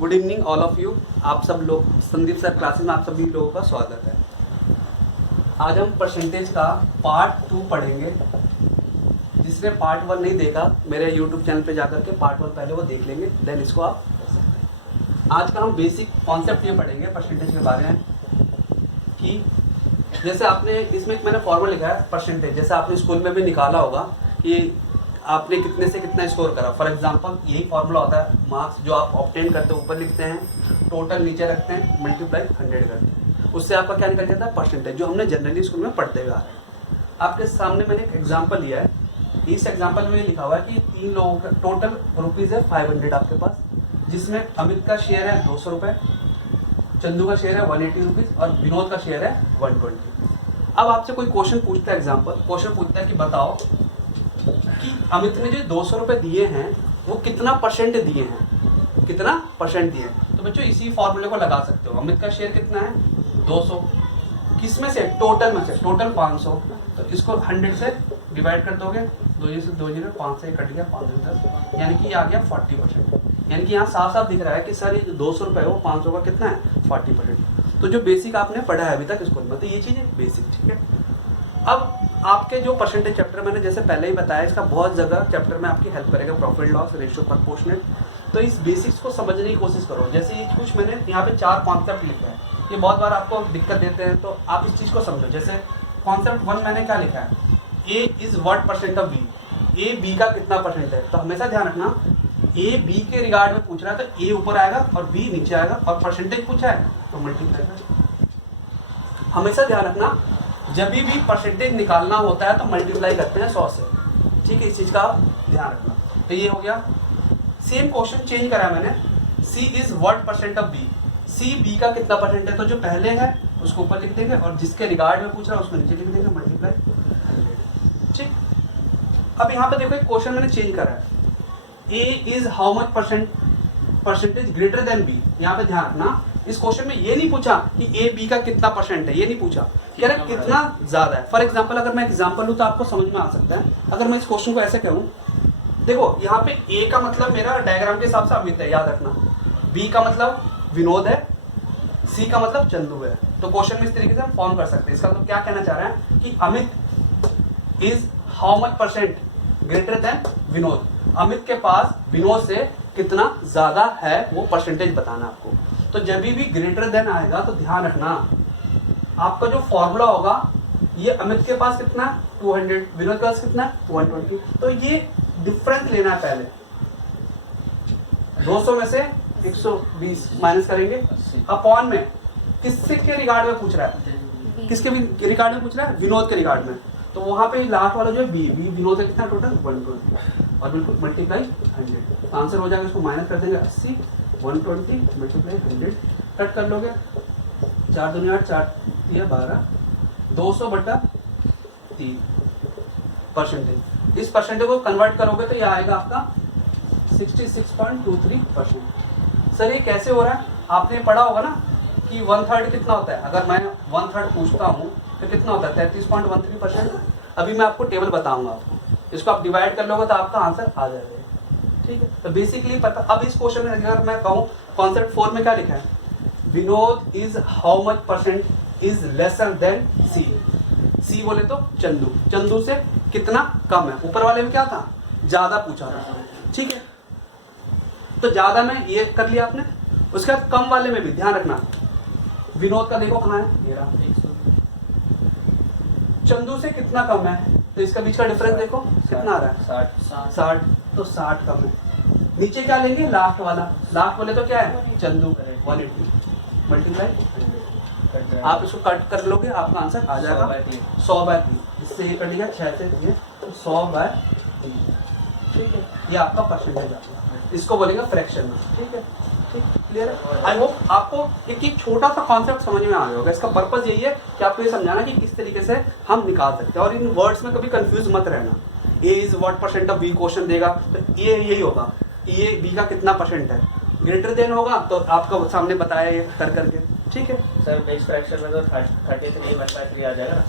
Good evening all of you. आप सब लोग संदीप सर क्लासेस में आप सभी लोगों का स्वागत है। आज हम परसेंटेज का पार्ट 2 पढ़ेंगे। जिसने पार्ट 1 नहीं देखा मेरे यूट्यूब चैनल पे जाकर के पार्ट 1 पहले वो देख लेंगे, देन इसको आप कर सकते हैं। आज का हम बेसिक कॉन्सेप्ट ये पढ़ेंगे परसेंटेज के बारे में कि जैसे आपने इसमें एक मैंने फॉर्मूला लिखा है परसेंटेज, जैसे आपने स्कूल में भी निकाला होगा कि आपने कितने से कितना स्कोर करा। फॉर एग्जांपल यही फॉर्मूला होता है, मार्क्स जो आप ऑब्टेन करते हैं ऊपर लिखते हैं, टोटल नीचे रखते हैं, मल्टीप्लाई 100 करते हैं, उससे आपका क्या निकल जाता है परसेंटेज, जो हमने जनरली स्कूल में पढ़ते हुए आ रहे हैं। आपके सामने मैंने एक एग्जाम्पल लिया है। इस एग्जाम्पल में लिखा हुआ है कि 3 लोगों का टोटल रुपीज़ है 500 आपके पास, जिसमें अमित का शेयर है 200 रुपये, चंदू का शेयर है 180 रुपीज़ और विनोद का शेयर है 120। अब आपसे कोई क्वेश्चन पूछता है, एग्जाम्पल क्वेश्चन पूछता है कि बताओ कि अमित ने जो 200 रुपये दिए हैं वो कितना परसेंट दिए हैं, कितना परसेंट दिए हैं। तो बच्चों इसी फॉर्मूले को लगा सकते हो। अमित का शेयर कितना है 200, किस में से, टोटल में से, टोटल 500, तो इसको 100 से डिवाइड कर दोगे, 2 से 2 जीरो 5 से कट गया, 5 से 10, यानी कि आ गया 40%। यानी कि यहाँ साफ साफ दिख रहा है कि सर ये जो 200 रुपये है वो 500 का कितना है 40%। तो जो बेसिक आपने पढ़ा है अभी तक स्कूल में, तो ये चीज़ है बेसिक, ठीक है। अब आपके जो परसेंटेज चैप्टर मैंने जैसे पहले ही बताया, इसका बहुत जगह चैप्टर में आपकी हेल्प करेगा, प्रॉफिट लॉस, रेशियो, प्रोपोर्शनेट। तो इस बेसिक्स को समझने की कोशिश करो। जैसे ये कुछ मैंने यहाँ पे 4 कॉन्सेप्ट लिखे हैं, ये बहुत बार आपको दिक्कत देते हैं, तो आप इस चीज़ को समझो। जैसे कॉन्सेप्ट 1 मैंने क्या लिखा है, A is what percent of B, A B का कितना परसेंट है। तो हमेशा ध्यान रखना, ए बी के रिगार्ड में पूछ रहा है तो ए ऊपर आएगा और बी नीचे आएगा, और परसेंटेज पूछा है तो मल्टीप्लाई कर। हमेशा ध्यान रखना, जब भी परसेंटेज निकालना होता है तो मल्टीप्लाई करते हैं 100 से, ठीक है। इस चीज़ का आप ध्यान रखना। तो ये हो गया। सेम क्वेश्चन चेंज करा मैंने, C is what percent of B, C B का कितना परसेंट है। तो जो पहले है उसको ऊपर लिख देंगे और जिसके रिगार्ड में पूछ रहा है उसको नीचे लिख देंगे, मल्टीप्लाई 100, ठीक। अब यहाँ पे देखो एक क्वेश्चन मैंने चेंज करा है, A is how much percentage greater than B. यहाँ पे ध्यान रखना, इस क्वेश्चन में ये नहीं पूछा कि ए बी का कितना परसेंट है, ये नहीं पूछा, कह रहा कितना ज्यादा है। फॉर एग्जांपल अगर मैं एग्जांपल लूं तो आपको समझ में आ सकता है। अगर मैं इस क्वेश्चन को ऐसे कहूं, देखो यहाँ पे ए का मतलब मेरा डायग्राम के हिसाब से अमित है, याद रखना, बी का मतलब विनोद है, सी का मतलब चंदू है। तो क्वेश्चन में इस तरीके से हम फॉर्म कर सकते हैं। इसका मतलब क्या कहना चाह रहा है कि Amit is how much percent greater than Vinod, Amit के पास विनोद से कितना ज्यादा है वो परसेंटेज बताना आपको। तो जब भी ग्रेटर देन आएगा तो ध्यान रखना, आपका जो फॉर्मूला होगा, ये अमित के पास कितना है 200, विनोद के पास कितना है 120, तो ये डिफरेंस लेना है। पहले 200 में से 120 माइनस करेंगे, अपॉन में किससे के रिगार्ड में पूछ रहा है, किसके रिगार्ड में पूछ रहा है, विनोद के रिगार्ड में। तो वहां पे लास्ट वाला जो है बी विनोद का कितना टोटल 120, और बिल्कुल मल्टीप्लाई 100। आंसर हो जाएगा, इसको माइनस कर देंगे 80, 120 मल्टीप्लाई 100, कट कर लोगे, 4 दूनी 8, 4 या 12, 200/3 परसेंटेज। इस परसेंटेज को कन्वर्ट करोगे तो ये आएगा आपका 66.23%। सर ये कैसे हो रहा है, आपने पढ़ा होगा ना कि 1/3 कितना होता है। अगर मैं 1/3 पूछता हूँ तो कितना होता है 33.13%। अभी मैं आपको टेबल बताऊंगा, आपको इसको आप डिवाइड कर लोगे तो आपका आंसर आ जाएगा, ठीक है। तो बेसिकली पता। अब इस क्वेश्चन में अगर मैं कहूँ कॉन्सेप्ट 4 में क्या लिखा है, Vinod is how much percent is lesser than C, C बोले तो चंदू, चंदू से कितना कम है। ऊपर वाले में क्या था, ज्यादा पूछा था, ठीक है। तो ज्यादा में ये कर लिया आपने। उसके बाद कम वाले में भी ध्यान रखना, विनोद का देखो कहाँ है, ये रहा, चंदू से कितना कम है, तो इसका बीच का डिफरेंस देखो कितना आ रहा है 60, तो 60 कम है। नीचे क्या लेंगे, लास्ट वाला, लास्ट बोले तो क्या है चंदू 180 मल्टीप्लाई 100। आप इसको कट कर लोगे, आपका आंसर आ जाएगा 100/3। इससे ये कर लिया 6 से 3, तो 100/3, ठीक है। ये आपका परसेंटेज आ गया, इसको बोलेंगे फ्रैक्शन में, ठीक है, ठीक, क्लियर है। आई होप आपको एक छोटा सा कॉन्सेप्ट समझ में आ गया होगा। इसका पर्पस यही है कि आपको ये समझाना कि किस तरीके से हम निकाल सकते हैं, और इन वर्ड्स में कभी कंफ्यूज मत रहना। A is what percent of B question देगा तो ये यही होगा, ये बी का कितना परसेंट है, ग्रेटर देन होगा तो आपका सामने बताया ये कर करके, ठीक है सर। बेस फ्रैक्शन में तो 33 आ जाएगा।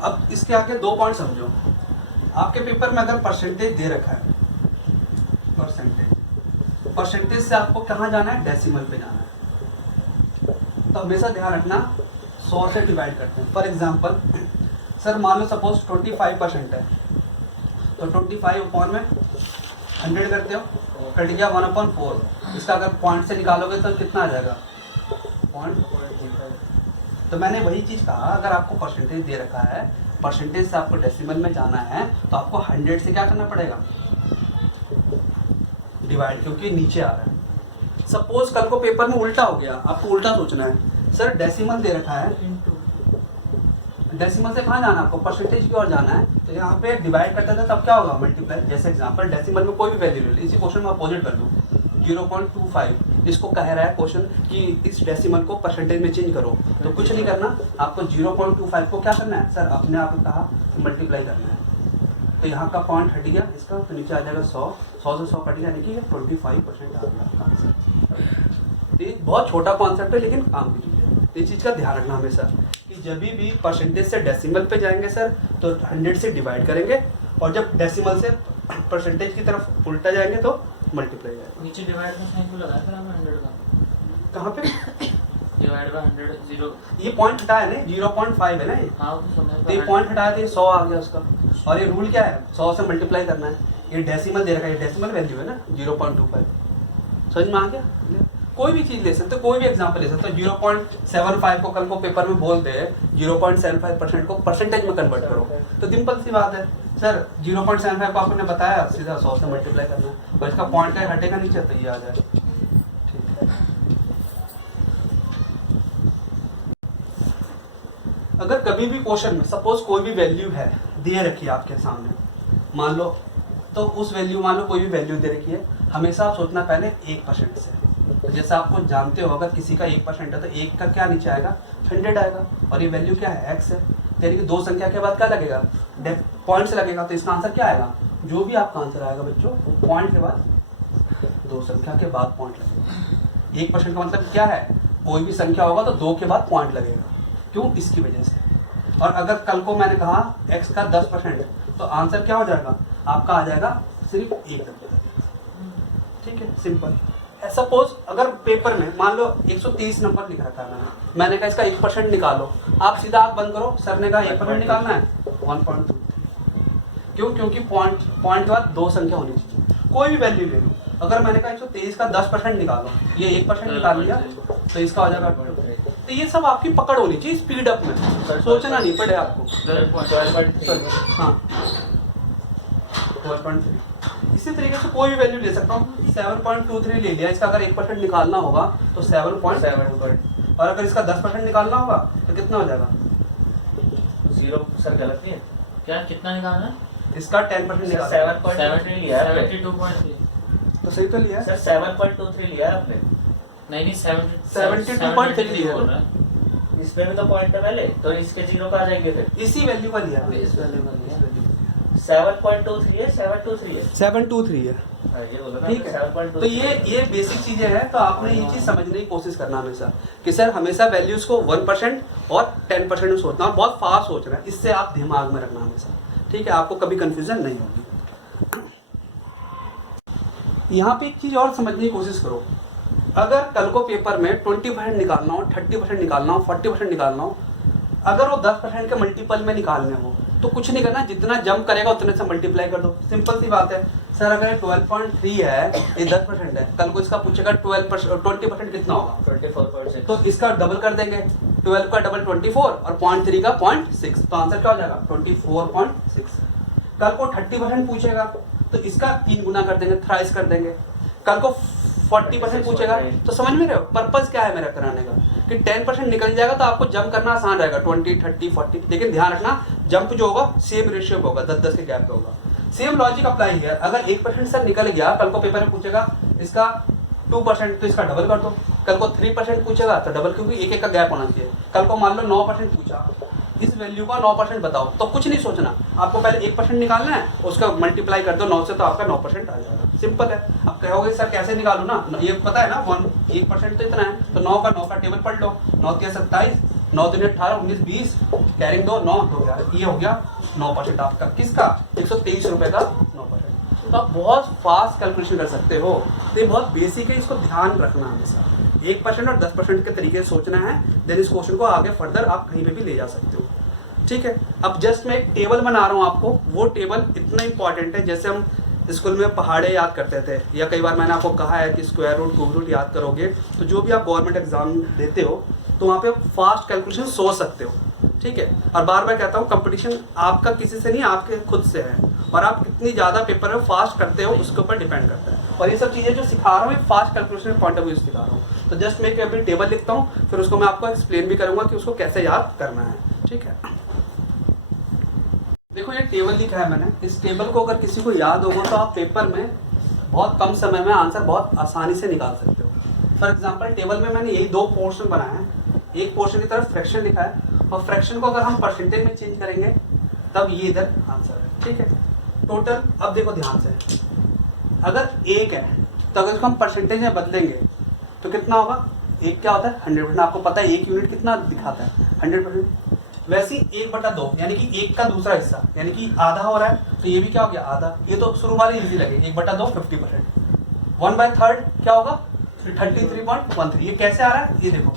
अब इसके आगे 2 पॉइंट समझो। आपके पेपर में अगर परसेंटेज दे रखा है परसेंटेज। परसेंटेज से आपको कहाँ जाना है? डेसिमल पे जाना है। तो हमेशा ध्यान रखना 100 से डिवाइड करते हैं। फॉर एग्जांपल सर मान लो सपोज 25% है, तो 25 अपॉन में 100 करते हो, कट गया 1/4। इसका अगर पॉइंट से निकालोगे तो कितना आ जाएगा? पॉइंट। तो मैंने वही चीज़ कहा, अगर आपको परसेंटेज दे रखा है, परसेंटेज से आपको डेसिमल में जाना है, तो आपको 100 से क्या करना पड़ेगा? डिवाइड, क्योंकि नीचे आ रहा है। सपोज कल को पेपर में उल्टा हो गया, आपको उल्टा सोचना है। सर डेसिमल दे रखा है, डेसिमल से कहाँ जाना है आपको? परसेंटेज की ओर जाना है। तो यहाँ पे डिवाइड करते थे तब क्या होगा? मल्टीप्लाई। जैसे एग्जांपल डेसिमल में कोई भी वैल्यू ले लो, इसी क्वेश्चन में अपोजिट कर लूँ 0.25। इसको कह रहा है क्वेश्चन कि इस डेसिमल को परसेंटेज में चेंज करो, तो कुछ नहीं करना आपको। 0.25 को क्या करना है? सर अपने आप कहा मल्टीप्लाई करना है। तो यहाँ का पॉइंट हट गया इसका, तो नीचे आ जाएगा 100 से 100 कट गया, देखिए 25% आ गया आपका आंसर। ये बहुत छोटा कॉन्सेप्ट है लेकिन काम की चीज़ है। इस चीज़ का ध्यान रखना हमेशा कि जब भी परसेंटेज से डेसिमल पे जाएंगे सर, तो 100 से डिवाइड करेंगे, और जब डेसिमल से परसेंटेज की तरफ उल्टा जाएंगे तो मल्टीप्लाई जाएगा। नीचे डिवाइड का साइन क्यों लगाया फिर आपने 100 का? कहाँ पे? Divide by 100 0। ये पॉइंट हटाया ना, 0.5 है ना ये। हाँ तो समझ तो ये पॉइंट हटाया तो ये 100 आ गया उसका। और ये रूल क्या है? 100 से मल्टीप्लाई करना है। ये डेसिमल दे रखा है, ये डेसिमल वैल्यू है ना 0.25। समझ में आ गया? कोई भी चीज ले सकते हो, कोई भी एग्जांपल ले सकते हो। 0.75 को कल को पेपर में बोल दे 0.75% को परसेंटेज में कन्वर्ट करो, तो सिंपल सी बात है सर। 0.75 को आपने बताया, सीधा 100 से मल्टीप्लाई करना है, और इसका पॉइंट का हटेगा नीचे तो ये आ जाए। ठीक है। अगर कभी भी क्वेश्चन में सपोज कोई भी वैल्यू है दे रखी है आपके सामने, मान लो, तो उस वैल्यू, मान लो कोई भी वैल्यू दे रखी है, हमेशा आप सोचना पहले 1% से। तो जैसे आपको जानते हो, अगर किसी का 1% है तो 1 का क्या नीचे आएगा? 100 आएगा, और ये वैल्यू क्या है? x है। यानी कि दो संख्या के बाद क्या लगेगा? पॉइंट से लगेगा। तो इसका आंसर क्या आएगा? जो भी आपका आंसर आएगा बच्चों, पॉइंट के बाद, दो संख्या के बाद पॉइंट लगेगा। 1% का मतलब क्या है? कोई भी संख्या होगा तो 2 के बाद पॉइंट लगेगा। क्यों? इसकी वजह से। और अगर कल को मैंने कहा x का 10% है, तो आंसर क्या हो जाएगा आपका? आ जाएगा सिर्फ 1 लगेगा। ठीक है, सिंपल। सपोज अगर पेपर में मान लो 130 नंबर लिख रखा है, मैंने कहा इसका 1% निकालो, आप सीधा आंख बंद करो, सर ने कहा 1% निकालना है 1.2। क्यों? क्योंकि पॉइंट के बाद दो संख्या होनी चाहिए। कोई भी वैल्यू ले लो, अगर मैंने कहा 123 का 10% निकालो, ये 1% निकाल लिया, तो इसका हो जाएगा। तो ये सब आपकी पकड़ होनी चाहिए, स्पीड अप में सोचना नहीं पड़े आपको। हाँ 12.3। इसी तरीके से कोई भी वैल्यू ले सकता हूँ। 7.23 ले लिया, इसका अगर 1% निकालना होगा तो 7.7, और अगर इसका 10% निकालना होगा तो कितना हो जाएगा? 0। सर गलत नहीं है क्या? कितना निकालना है? इसका 10% निकालना। 7.73 लिया है, 72.3 तो सही तो लिया सर। 7.23 लिया है आपने? नहीं 72.3 लिया। इसमें भी तो पॉइंट है पहले, तो इसके 0 का आ जाएंगे फिर। इसी वैल्यू का लिया, इस वैल्यू का लिया। 7.23 है, 723 है। 723 है। हाँ, ये बोला ना, ठीक है। 7.23। तो ये बेसिक चीजें हैं, तो आपने ये चीज समझने की कोशिश करना हमेशा कि सर हमेशा वैल्यूज को 1% और 10% में सोचना, और बहुत फास्ट सोचना है। इससे आप दिमाग में रखना हमेशा। ठीक है, आपको कभी कंफ्यूजन नहीं होगी। यहाँ पे एक चीज और समझने की कोशिश करो, अगर कल को पेपर में 20% निकालना हो, 30% निकालना हो, 40% निकालना हो, अगर वो 10% के मल्टीपल में निकालने हो, तो कुछ नहीं करना, जितना जंप करेगा उतने से मल्टीप्लाई कर दो। सिंपल सी बात है। सर अगर 12.3 है, ये 10% है, कल को इसका पूछेगा 20% कितना होगा? 24.6। तो इसका डबल कर देंगे, 12 का डबल 24 और 0.3 का 0.6, तो आंसर क्या हो जाएगा? 24.6। कल को 30% पूछेगा तो इसका 3 गुना कर देंगे, थ्राइस कर देंगे। कल को 40% पूछेगा, तो समझ में रहे हो पर्पस क्या है मेरा कराने का, कि 10% निकल जाएगा तो आपको जंप करना आसान रहेगा, 20, 30, 40। लेकिन ध्यान रखना, जंप जो होगा सेम रेशियो में होगा, 10-10 के गैप पे होगा। सेम लॉजिक अप्लाई है। अगर 1% से निकल गया, कल को पेपर में पूछेगा इसका 2%, तो इसका डबल कर दो। कल को 3% पूछेगा तो डबल, क्योंकि एक का गैप होना चाहिए। कल को मान लो 9% पूछा, इस वैल्यू का 9% बताओ, तो कुछ नहीं सोचना, आपको पहले 1% निकालना है, उसका मल्टीप्लाई कर दो 9 से, तो आपका 9% आ जाएगा। सिंपल है। अब कहोगे सर कैसे निकालू ना, ये पता है ना 1% तो इतना है, तो 9 का टेबल पढ़ लो। 9 3 27, 9 3 18, 19 20, कैरिंग 2 9 हो गया, ये हो गया 9% आपका। किसका? 123 रुपए का 9%। तो आप बहुत फास्ट कैलकुलेशन कर सकते हो। तो ये बहुत बेसिक है, इसको ध्यान रखना हमेशा। 1% और 10% के तरीके से सोचना है, देन इस क्वेश्चन को आगे फर्दर आप कहीं पे भी ले जा सकते हो। ठीक है, अब जस्ट मैं एक टेबल बना रहा हूँ आपको, वो टेबल इतना इंपॉर्टेंट है। जैसे हम स्कूल में पहाड़े याद करते थे, या कई बार मैंने आपको कहा है कि स्क्वायर रूट क्यूब रूट याद करोगे, तो जो भी आप गवर्नमेंट एग्जाम देते हो तो वहाँ पे फास्ट कैलकुलेशन सोच सकते हो। ठीक है, और बार बार कहता हूँ कंपटीशन आपका किसी से नहीं, आपके खुद से है, और आप कितनी ज़्यादा पेपर में फास्ट करते हो उसके ऊपर डिपेंड करता है। और ये सब चीज़ें जो सिखा रहा हूँ ये fast calculation point of view से सिखा रहा हूँ। तो जस्ट मैं अभी टेबल लिखता हूँ, फिर उसको मैं आपको एक्सप्लेन भी करूँगा कि उसको कैसे याद करना है। ठीक है, देखो ये टेबल लिखा है मैंने, इस टेबल को अगर किसी को याद होगा तो आप पेपर में बहुत कम समय में आंसर बहुत आसानी से निकाल सकते हो। फॉर एग्जांपल टेबल में मैंने यही दो पोर्शन बनाए हैं, एक पोर्शन की तरफ फ्रैक्शन लिखा है, और फ्रैक्शन को अगर हम परसेंटेज में चेंज करेंगे तब ये इधर आंसर है। ठीक है, टोटल अब देखो ध्यान से, अगर 1 है तो अगर इसको हम परसेंटेज में बदलेंगे तो कितना होगा, 1 क्या होता है 100%, आपको पता है 1 यूनिट कितना दिखाता है 100%। वैसे ही 1/2 यानी कि 1 का दूसरा हिस्सा यानी कि आधा हो रहा है, तो ये भी क्या हो गया आधा। ये तो शुरू वाली इजी लगे, 1/2 50%। 1/3 क्या होगा 33.13। ये कैसे आ रहा है, ये देखो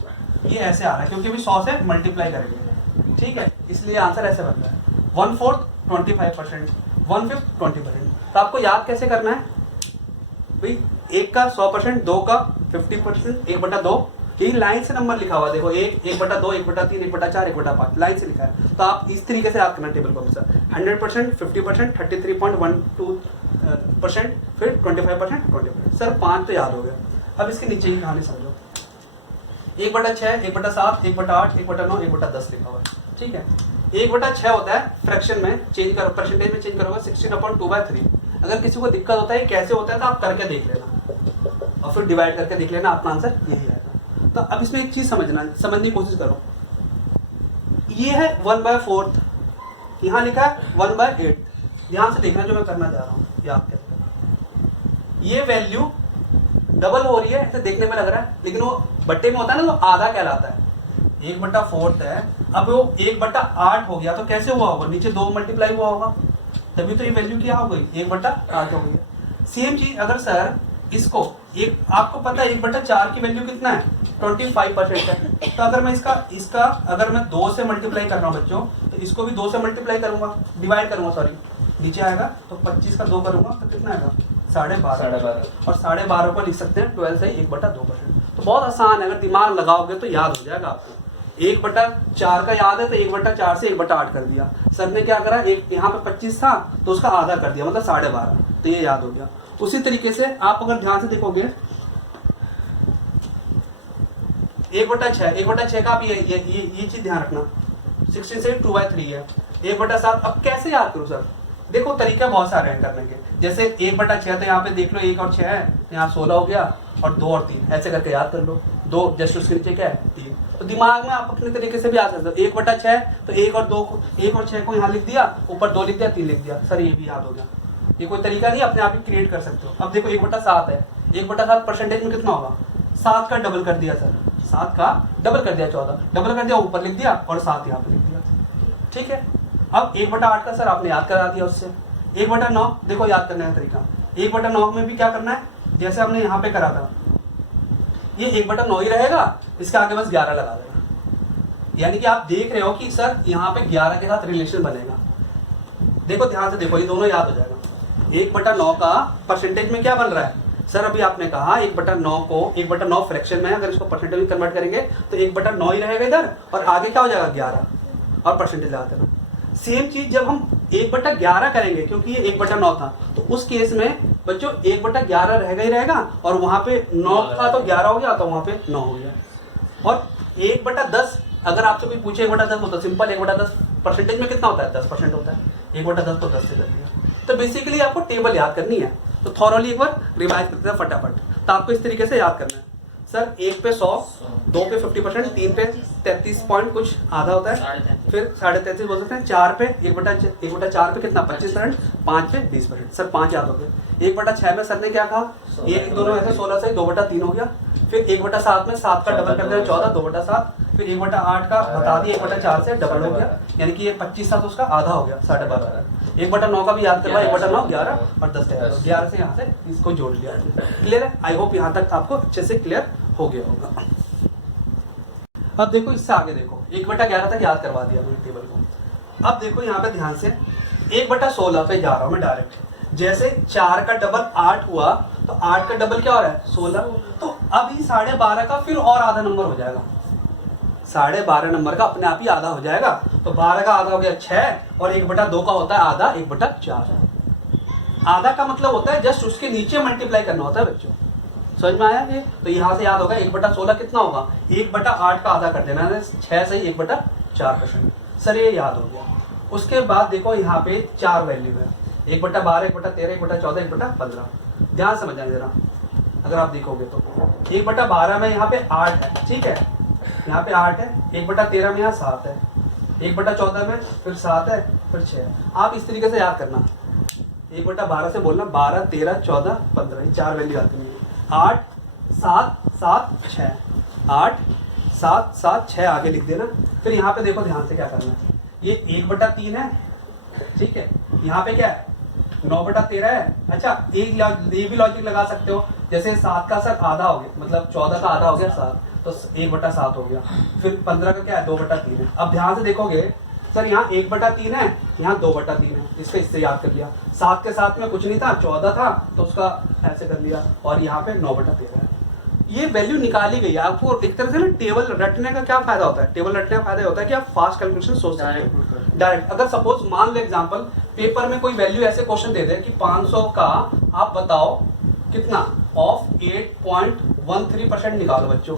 ये ऐसे आ रहा है क्योंकि अभी 100 से मल्टीप्लाई करेंगे। ठीक है, इसलिए आंसर ऐसे बन रहा है। 1/4 25%, 1/5 20%। तो आपको याद कैसे करना है भाई, 1 का 100%, 2 का 50%, 1/2। यही लाइन से नंबर लिखा हुआ देखो, 1, 1/2, 1/3, 1/4, 1/5 लाइन से लिखा है। तो आप इस तरीके से याद करना टेबल को हमेशा, 100%, 50%, 33.12%, फिर 25%, 20%। सर 5 तो याद हो गया। अब इसके नीचे की कहानी समझो, 1/6, 1/7, 1/8, 1/9, 1/10 लिखा हुआ है। ठीक है, 1/6 होता है फ्रैक्शन में चेंज करो, परसेंटेज में चेंज करोगे 16/2/3। अगर किसी को दिक्कत होता है कैसे होता है तो आप करके देख लेना और फिर डिवाइड करके देख लेना, अपना आंसर यही आएगा। तो अब इसमें एक चीज समझने की कोशिश करो, ये है 1/4, यहाँ लिखा है 1/8। ध्यान से देखना जो मैं करना चाह रहा हूँ, याद कैसे करना। ये वैल्यू डबल हो रही है ऐसे देखने में लग रहा है, लेकिन वो बट्टे में होता है ना तो आधा कहलाता है। 1/4 है, अब वो 1/8 हो गया तो कैसे हुआ होगा, नीचे 2 मल्टीप्लाई हुआ होगा, तभी तो ये वैल्यू क्या हो गई 1/8 हो गई। सेम चीज अगर सर इसको एक, आपको पता है 1/4 की वैल्यू कितना है 25% है, तो अगर मैं इसका अगर मैं 2 से मल्टीप्लाई कर रहा हूँ बच्चों, तो इसको भी 2 से मल्टीप्लाई करूंगा, डिवाइड करूंगा सॉरी, नीचे आएगा तो 25 का 2 करूंगा तो कितना आएगा 12.5, और 12.5 को लिख सकते हैं 12 से 1/2%। तो बहुत आसान है, अगर दिमाग लगाओगे तो याद हो जाएगा आपको। 1/4 का याद है तो 1/4 से 1/8 कर दिया, सर ने क्या करा, एक यहाँ पे 25 था तो उसका आधा कर दिया, मतलब 12.5, तो ये याद हो गया। उसी तरीके से आप अगर ध्यान से देखोगे 1/6 का आप ये चीज ध्यान रखना, 16 से 2/3 है। 1/7 अब कैसे याद करूं सर, देखो तरीका बहुत सारे हैं करने के। जैसे 1/6 तो यहाँ पे देख लो 1 और 6 है, यहाँ 16 हो गया, और 2 और 3 ऐसे करके याद कर लो। 2 जस्ट उसके नीचे क्या है 3, तो दिमाग में आप अपने तरीके से भी याद कर सकते हो। 1/6 तो 1 और 2 को, 1 और 6 को यहाँ लिख दिया, ऊपर 2 लिख दिया, 3 लिख दिया, सर ये भी याद हो गया। ये कोई तरीका नहीं, अपने आप ही क्रिएट कर सकते हो। अब देखो 1/7 है, 1/7 परसेंटेज में कितना होगा, 7 का डबल कर दिया सर, 7 का डबल कर दिया 14, डबल कर दिया ऊपर लिख दिया और 7 यहाँ पे लिख दिया। ठीक है, अब 1/8 का सर आपने याद करा दिया उससे। 1/9 देखो याद करने का तरीका, 1/9 में भी क्या करना है, जैसे हमने यहाँ पे करा था, ये 1/9 ही रहेगा, इसके आगे बस 11 लगा देना। यानी कि आप देख रहे हो कि सर यहाँ पे 11 के साथ रिलेशन बनेगा। देखो ध्यान से देखो, ये दोनों याद हो जाएगा। 1/9 का परसेंटेज में क्या बन रहा है सर, अभी आपने कहा 1/9 को 1/9 फ्रैक्शन में अगर इसको परसेंटेज में कन्वर्ट करेंगे तो 1/9 ही रहेगा इधर, और आगे क्या हो जाएगा 11 और परसेंटेज लगा देना। सेम चीज जब हम 1/11 करेंगे, क्योंकि ये 1/9 था, तो उस केस में बच्चों 1/11 रहेगा ही रहेगा, और वहां पे 9 था तो 11 हो गया, तो वहां पे 9 हो गया। और 1/10 अगर आपसे कोई पूछे 1/10 होता, सिंपल 1/10 परसेंटेज में कितना होता है 10% होता है, 1/10 तो 10 से कर दिया। तो बेसिकली आपको टेबल याद करनी है, तो थॉरली एक बार रिवाइज करते हैं फटाफट। तो आपको इस तरीके से याद करना है सर, 1 पे 100, 2 पे 50%, 3 पे 33 पॉइंट कुछ आधा होता है, फिर 33.5 बोल सकते हैं, 4 पे 1/4 पे कितना 25%, 5 पे 20%। सर 5 याद हो गए। 1/6 में सर ने क्या कहा, 1 दोनों ऐसे 16 से 2/3 हो गया, फिर 1/7 में 7 का डबल कर देना 14, 2/7, फिर 1/8 का बता दिया 1/4 से डबल हो गया, यानी कि ये 25/7 उसका आधा हो गया 12.5। 1/9 का भी याद करवा, 1/9 11 और 10 11, 11 से यहाँ से इसको जोड़ लिया। क्लियर है? आई होप यहाँ तक आपको अच्छे से क्लियर हो गया होगा। अब देखो इससे आगे देखो, 1/11 तक याद करवा दिया मैंने टेबल को। अब देखो यहाँ पे ध्यान से 1/16 पे जा रहा हूँ मैं डायरेक्ट। जैसे 4 का डबल 8 हुआ तो 8 का डबल क्या हो रहा है 16, तो अभी 12.5 का फिर और आधा नंबर हो जाएगा। 12.5 नंबर का अपने आप ही आधा हो जाएगा, तो 12 का आधा हो गया 6 और 1/2 का होता है आधा 1/4। आधा का मतलब होता है जस्ट उसके नीचे मल्टीप्लाई करना होता है बच्चों, समझ में आया ये? तो यहाँ से याद होगा 1/16 कितना होगा 1/8 का आधा कर देना है, 6 से 1/4%। सर ये याद हो गया। उसके बाद देखो यहाँ पे 4 वैल्यू है, 1/12, 1/13, 1/14, 1/15। ध्यान समझना जरा, अगर आप देखोगे तो 1/12 में यहाँ पे 8 है, ठीक है, यहाँ पे 8 है, 1/13 में यहाँ 7 है, 1/14 में फिर 7 है, फिर 6 है। आप इस तरीके से याद करना, 1/12 से बोलना 12, 13, 14, 15, ये 4 वैल्यू आती है। 8, 7, 7, 6, 8, 7, 7, 6 आगे लिख देना। फिर यहाँ पे देखो ध्यान से क्या करना है, ये 1/3 है, ठीक है, यहाँ पे क्या है 9/13 है। अच्छा ये भी लॉजिक लगा सकते हो, जैसे 7 का सर आधा हो गया, मतलब 14 का आधा हो गया 7, तो 1/7 हो गया। फिर 15 का क्या है 2/3 है। अब ध्यान से देखोगे सर यहाँ 1/3 है, यहाँ 2/3 है, इसको इससे याद कर लिया। 7 के साथ में कुछ नहीं था, 14 था तो उसका ऐसे कर लिया, और यहाँ पे 9/13 है। ये वैल्यू निकाली गई है। आपको एक तरह से ना टेबल रटने का क्या फायदा होता है, टेबल रटने का फायदा होता है कि आप फास्ट कैलकुलेशन सोच सकते हो डायरेक्ट। अगर सपोज मान लो एग्जांपल पेपर में कोई वैल्यू ऐसे क्वेश्चन दे दे कि 500 का आप बताओ कितना ऑफ 8.13% निकालो बच्चों,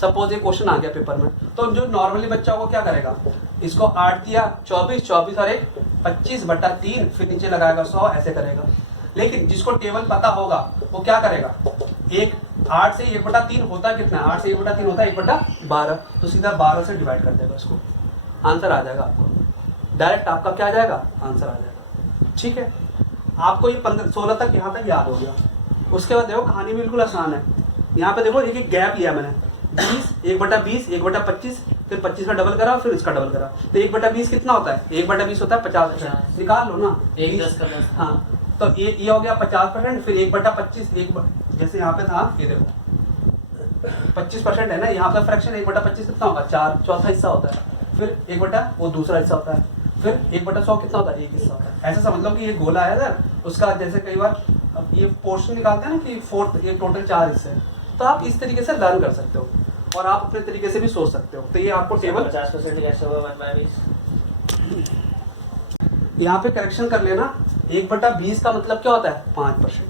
सपोज ये क्वेश्चन आ गया पेपर में, तो जो नॉर्मली बच्चा वो क्या करेगा, इसको 8 दिया 24, 24 और 1 25/3, फिर नीचे लगाएगा 100, ऐसे करेगा। लेकिन जिसको टेबल पता होगा वो क्या करेगा, 8 से 1/3 होता कितना, 8 से 1/3 होता है 1/12, तो सीधा 12 से डिवाइड कर देगा इसको, आंसर आ जाएगा आपको डायरेक्ट। आपका क्या आ जाएगा, आंसर आ जाएगा। ठीक है, आपको ये 16 तक यहाँ तक याद हो गया। उसके बाद देखो कहानी बिल्कुल आसान है। यहाँ पे देखो एक गैप लिया मैंने, 20, 1/20, 1/25, फिर 25 का डबल करा, फिर इसका डबल करा, तो 1/20 कितना होता है, 1/20 होता है 50%। निकाल लो ना, 1/10 का 10। हाँ, तो ये हो गया 50%, फिर 1/25, जैसे यहाँ पे था ये देखो 25% है ना, यहाँ पे फ्रैक्शन 1/25 कितना होगा 4, चौथा हिस्सा होता है, फिर 1/ वो दूसरा हिस्सा होता है, फिर 1/100 कितना होता है, एक हिस्सा होता है। ऐसा समझ लो कि ये गोला है सर, उसका जैसे कई बार अब ये पोर्शन निकालते हैं ना कि फोर्थ, ये टोटल 4 हिस्से हैं, तो आप इस तरीके से लर्न कर सकते हो और आप अपने तरीके से भी सोच सकते हो। तो ये आपको टेबल 50% कैसे होगा 1/20? यहाँ पे करेक्शन कर लेना, 1/20 का मतलब क्या होता है 5%।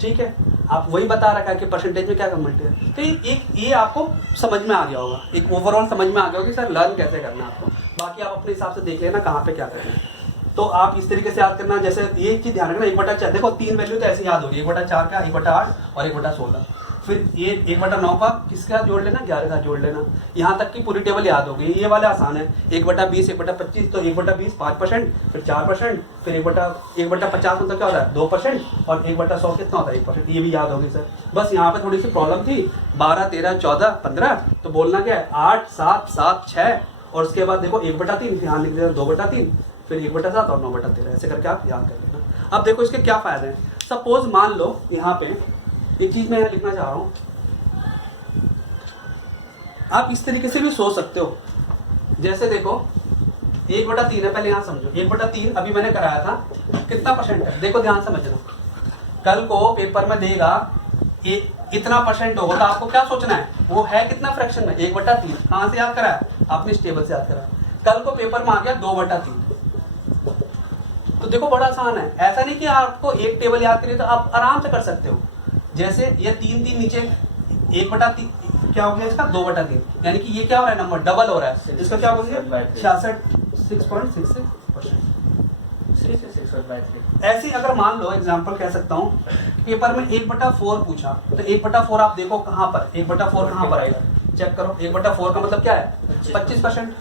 ठीक है, आप वही बता रखा है कि परसेंटेज में क्या कन्वर्ट है, तो ये आपको समझ में आ गया होगा, एक ओवरऑल समझ में आ गया होगा कि सर लर्न कैसे करना है आपको। बाकी आप अपने हिसाब से देख लेना कहाँ पे क्या करना है। तो आप इस तरीके से याद करना, जैसे ये चीज ध्यान रखना 1/4, देखो 3 वैल्यू तो ऐसे याद होगी, 1/4 का, 1/8 और 1/16। फिर ये 1/9 का किसके साथ जोड़ लेना, 11 का जोड़ लेना। यहाँ तक की पूरी टेबल याद होगी। ये वाले आसान है, 1/20, 1/25, तो 1/20 5%, फिर 4%, फिर 1/50 मतलब क्या होता है 2%, और 1/100 कितना होता है 1%। ये भी याद होगी सर। बस यहाँ पे थोड़ी सी प्रॉब्लम थी, 12, 13, 14, 15, तो बोलना क्या है 8, 7, 7, 6, और उसके बाद देखो 1/3 यहाँ लिख देना, 2/3, फिर 1/7 और 9/13, ऐसे करके आप याद कर लेना। अब देखो इसके क्या फायदे हैं। सपोज मान लो यहाँ पे एक चीज मैं लिखना चाह रहा हूं, आप इस तरीके से भी सोच सकते हो। जैसे देखो 1/3 है, पहले यहां समझो 1/3 अभी मैंने कराया था, कितना परसेंट है देखो ध्यान समझना। कल को पेपर में देगा इतना परसेंट होगा, तो आपको क्या सोचना है वो है कितना फ्रैक्शन में 1/3। कहां से याद कराया आपने, इस टेबल से याद कराया। कल को पेपर में आ गया 2/3, तो देखो बड़ा आसान है। ऐसा नहीं कि आपको एक टेबल याद करिए, तो आप आराम से कर सकते हो। जैसे ये 3 नीचे 1/3 क्या हो गया इसका 2/3, यानी कि ये क्या हो रहा है नंबर डबल हो रहा है, इसका क्या बोलिए 66.66%। ऐसे ही अगर मान लो एग्जांपल कह सकता हूँ, पेपर में 1/4 पूछा, तो 1/4 आप देखो कहाँ पर 1/4 कहाँ पर आएगा, चेक करो। 1/4 का मतलब क्या है 25%।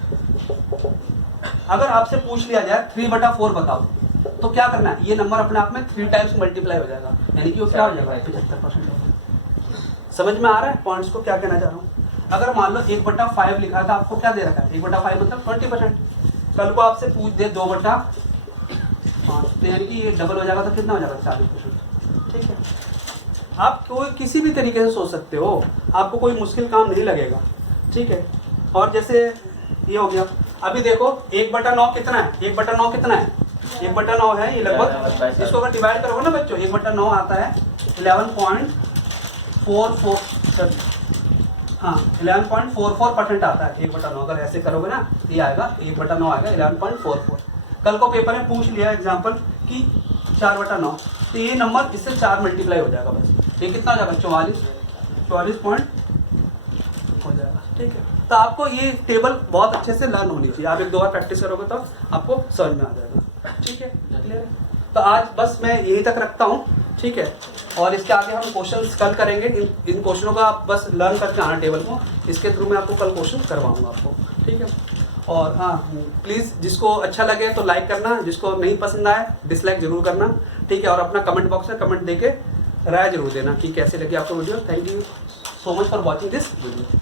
अगर आपसे पूछ लिया जाए 3/4 बताओ, तो क्या करना है, ये नंबर अपने आप में 3 टाइम्स मल्टीप्लाई हो जाएगा, यानी कि वो क्या हो जाएगा 75% हो जाएगा। समझ में आ रहा है पॉइंट्स को क्या कहना चाह रहा हूँ। अगर मान लो 1/5 लिखा था, आपको क्या दे रखा है 1/5 मतलब 20%। कल को आपसे पूछ दे 2/5 तो यानी कि ये डबल हो जाएगा तो कितना हो जाएगा 40%। ठीक है, आप कोई किसी भी तरीके से सोच सकते हो, आपको कोई मुश्किल काम नहीं लगेगा। ठीक है, और जैसे ये हो गया, अभी देखो 1/9 कितना है, 1/9 कितना है, 1/9 है ये लगभग, इसको अगर डिवाइड करोगे ना बच्चों 1/9 आता है 11.44, हाँ 11.44% आता है 1/9। अगर ऐसे करोगे ना ये आएगा 1/9 आएगा 11.44। कल को पेपर में पूछ लिया एग्जाम्पल कि 4/9, तो ये नंबर इससे 4 मल्टीप्लाई हो जाएगा बस। ये कितना हो जाएगा 44 पॉइंट हो जाएगा। ठीक है, तो आपको ये टेबल बहुत अच्छे से लर्न होनी चाहिए। आप 1-2 बार प्रैक्टिस करोगे तो आपको समझ में आ जाएगा। ठीक है, क्लियर है। तो आज बस मैं यही तक रखता हूँ। ठीक है, और इसके आगे हम क्वेश्चंस कल करेंगे। इन क्वेश्चनों का आप बस लर्न करके आना टेबल को, इसके थ्रू मैं आपको कल क्वेश्चन करवाऊंगा आपको। ठीक है, और हाँ प्लीज़ जिसको अच्छा लगे तो लाइक करना, जिसको नहीं पसंद आए डिसलाइक जरूर करना। ठीक है, और अपना कमेंट बॉक्स में कमेंट देके राय जरूर देना कि कैसे लगी आपको video. Thank you so much for watching this video.